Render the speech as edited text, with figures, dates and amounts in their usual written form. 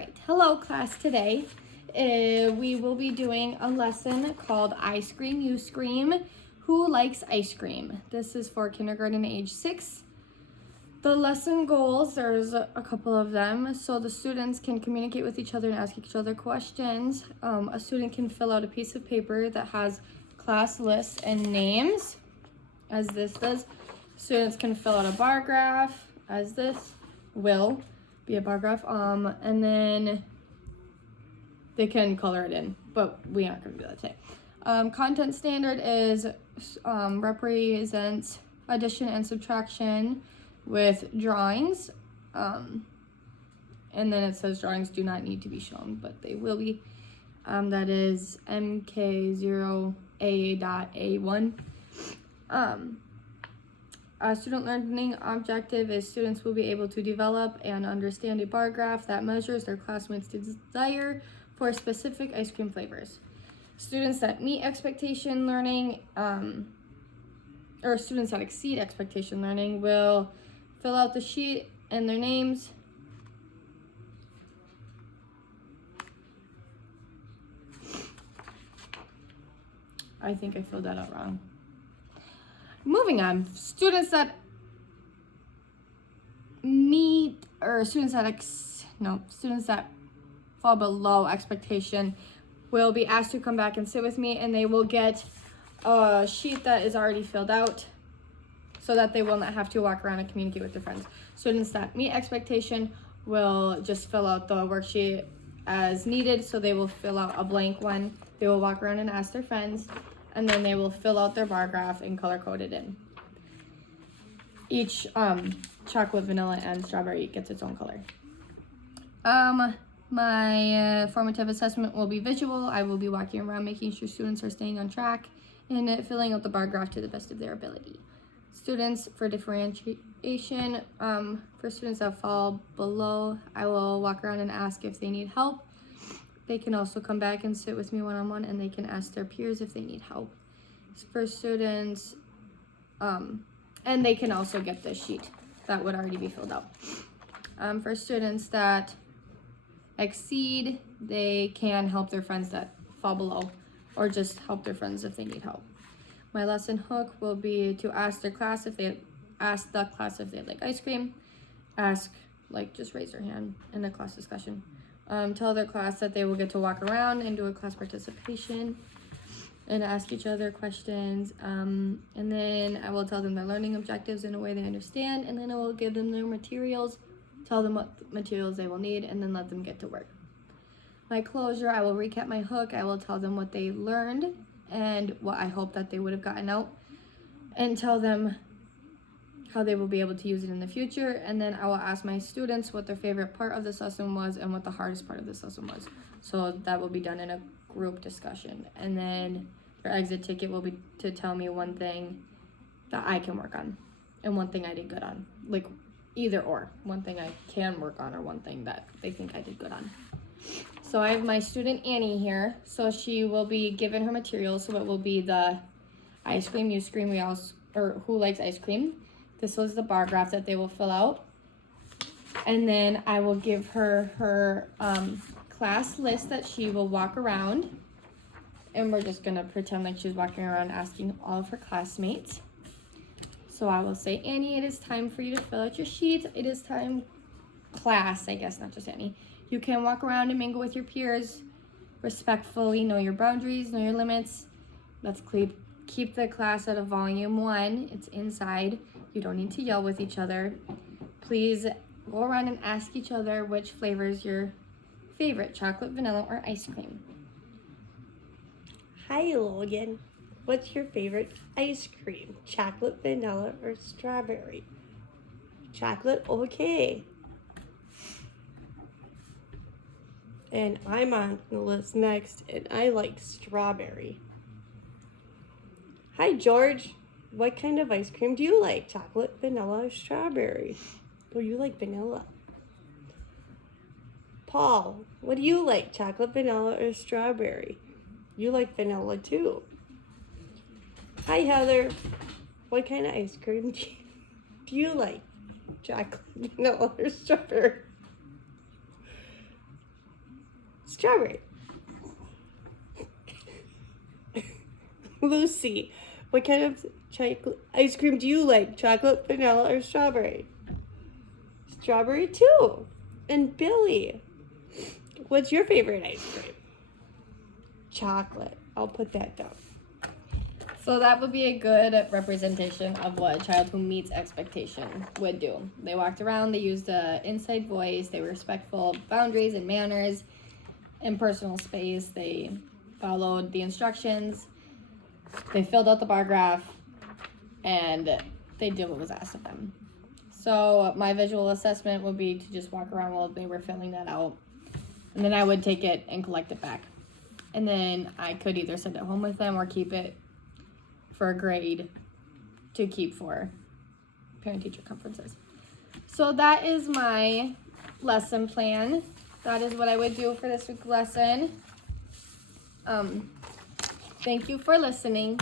right, hello class. Today we will be doing a lesson called I Scream, You Scream. Who likes ice cream? This is for kindergarten age 6. The lesson goals, there's a couple of them, so the students can communicate with each other and ask each other questions. A student can fill out a piece of paper that has class lists and names, as this does. Students can fill out a bar graph, as this will be a bar graph, and then they can color it in, but we aren't going to do that today. Content standard is represents addition and subtraction with drawings, and then it says drawings do not need to be shown, but they will be. That is MK0A.A1. A student learning objective is students will be able to develop and understand a bar graph that measures their classmates' desire for specific ice cream flavors. Students that meet expectation learning, or students that exceed expectation learning will fill out the sheet and their names. I think I filled that out wrong. Moving on, students that meet, or students that fall below expectation will be asked to come back and sit with me, and they will get a sheet that is already filled out so that they will not have to walk around and communicate with their friends. Students that meet expectation will just fill out the worksheet as needed, so they will fill out a blank one. They will walk around and ask their friends, and then they will fill out their bar graph and color code it in. Each chocolate, vanilla, and strawberry gets its own color. My formative assessment will be visual. I will be walking around making sure students are staying on track and filling out the bar graph to the best of their ability. Students for differentiation, for students that fall below, I will walk around and ask if they need help. They can also come back and sit with me one-on-one, and they can ask their peers if they need help. For students, and they can also get this sheet that would already be filled out. For students that exceed, they can help their friends that fall below, or just help their friends if they need help. My lesson hook will be to ask the class if they'd like ice cream. Just raise their hand in a class discussion. Tell their class that they will get to walk around and do a class participation and ask each other questions. And then I will tell them their learning objectives in a way they understand, and then I will give them their materials, tell them what materials they will need, and then let them get to work. My closure, I will recap my hook. I will tell them what they learned and what I hope that they would have gotten out, and tell them how they will be able to use it in the future. And then I will ask my students what their favorite part of this lesson was and what the hardest part of this lesson was. So that will be done in a group discussion. And then their exit ticket will be to tell me one thing that I can work on and one thing I did good on. Like either or. One thing I can work on or one thing that they think I did good on. So I have my student Annie here. So she will be given her materials. So it will be the I Scream, You Scream, or Who Likes Ice Cream. This was the bar graph that they will fill out. And then I will give her her class list that she will walk around. And we're just gonna pretend like she's walking around asking all of her classmates. So I will say, Annie, it is time for you to fill out your sheet. It is time, class, I guess, not just Annie. You can walk around and mingle with your peers respectfully, know your boundaries, know your limits. Let's keep the class at a volume 1. It's inside. You don't need to yell with each other. Please go around and ask each other which flavor is your favorite, chocolate, vanilla, or ice cream. Hi, Logan. What's your favorite ice cream? Chocolate, vanilla, or strawberry? Chocolate, okay. And I'm on the list next, and I like strawberry. Hi, George. What kind of ice cream do you like? Chocolate, vanilla, or strawberry? Oh, you like vanilla. Paul, what do you like? Chocolate, vanilla, or strawberry? You like vanilla too. Hi, Heather. What kind of ice cream do you like? Chocolate, vanilla, or strawberry? Strawberry. Lucy, what kind of ice cream do you like? Chocolate, vanilla, or strawberry? Strawberry too. And Billy, what's your favorite ice cream? Chocolate. I'll put that down. So that would be a good representation of what a child who meets expectation would do. They walked around, they used an inside voice, they were respectful of boundaries and manners and personal space, they followed the instructions, they filled out the bar graph, and they did what was asked of them. So my visual assessment would be to just walk around while they were filling that out, and then I would take it and collect it back. And then I could either send it home with them or keep it for a grade to keep for parent-teacher conferences. So that is my lesson plan. That is what I would do for this week's lesson. Thank you for listening.